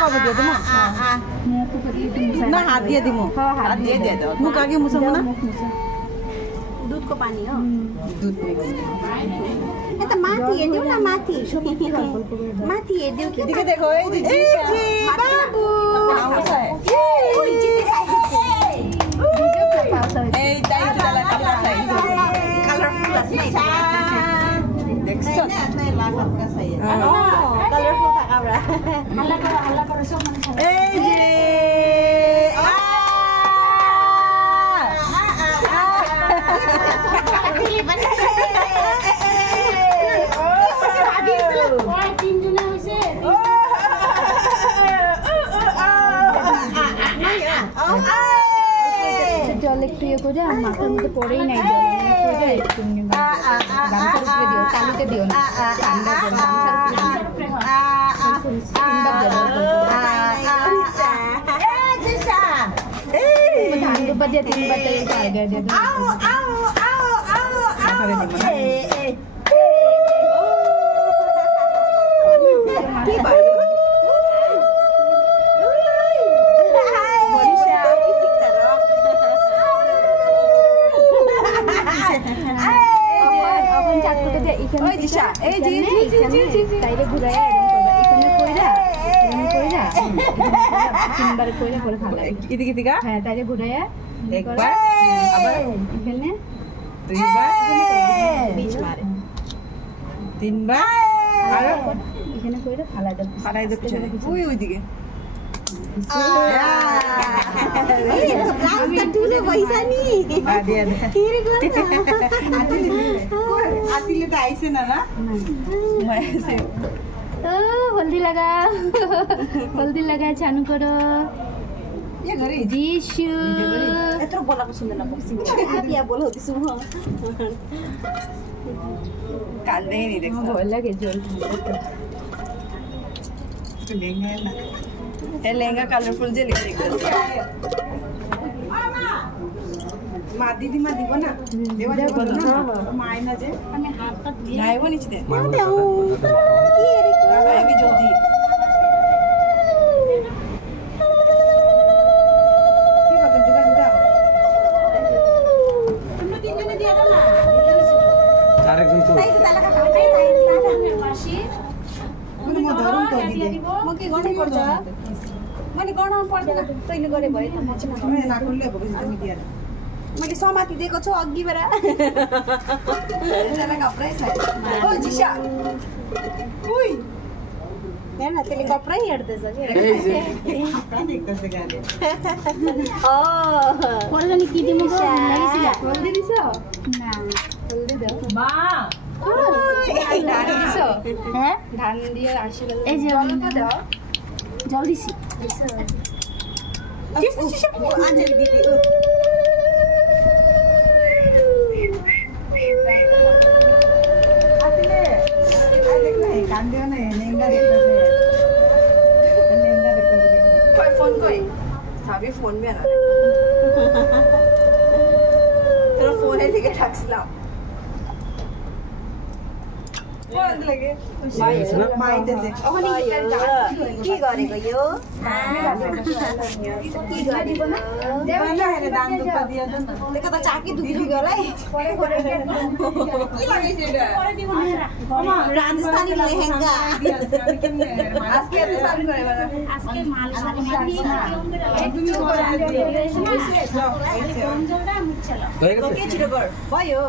कब दिए दिमो ना हाथ दिए दिमो हाथ दिए दे दो मुख आगे मुसो ना दूध को पानी हो दूध मिक्स ये तो माथी है दियो ना माथी माथी है दियो दिखे देखो ए जी बाबू ओए जीते ए दाई वाला कपड़ा साइज कलरफुल है देखो नहीं ला सबका सही है कलरफुल था कपड़ा हल्ला करो सब मन ए जी জল একটু ইয়ে করে মাথার মধ্যে পড়েই নাই জল গামছার উপরে দিও চালুতে দিও না ঠান্ডা করে ধান দুবার দিয়ে 3 বার তেল দিয়ে দিয়ে তাইলে ঘুরাই এখানে কইরা তিনবার কইরা করে ভালো লাগে इधर किधर का হ্যাঁ তাইলে ঘুরাইয়া एक बार আবার এখানে दो बार बीच मारे 3 बार और এখানে কইরা ফালাই দাও ফালাই দাও পিছনে ওই দিকে तूने पैसा नहीं दे तेरे को आतिले तो ऐसे ना मैं ऐसे हल्दी लगा चालू करो ये घरे दिशु इतना बोला कुछ सुनना बॉक्सिंग क्या बोल होती सुनो कांदे ही नहीं देख सकते बोल लगे जोर तो लेंगे ना ये लहंगा कलरफुल जे लिख माँ दीदी माँ दीबो ना देवा देवा ना माय ना जे नहीं वो नीचे दे ये भी जल्दी की बात जुगा जुगा तुमने 3 जने दिया था ना আরেক জন তো ताला का काम है वाशी कुन म धरम तो दिदे म के गर्ने पर्छ मैले गर्न पर्दैन तैले गरे भए त म चाहिँ मैं ना खुले बगस तिमी दिया मैले समाति दिएको छु अघि बेला जना कपडा छ ओ जिशा उई हेर्न त्यसले कपडा हेर्दैछ के कपडा देख्दैछ गाले ओ পরজানি কি দিমু গো দিশা। লাগিছিল हल्दी दिसो না হলদি দাও মা ধান দিছো হ্যাঁ ধান দিয়ে আশীর্বাদ এই যে দাও জল দিছি जिशा अञ्जली दिदी आतिले आई देख ना कांदे ना लहंगा देखते कोई फोन कोई सभी फोन में आ रहा तेरा फोन है लेके रखला फोन लगे माई देसे के गरेको यो के गरेको न देवना है दान दुपा दिया था ना देखो त चाकी दुखी गराइ राजस्थानी लेहेंगा आज के साल करे वाला আজকে মাল तुम को कर दे ऐसे হয়ে গেছে के छिटो गर भयो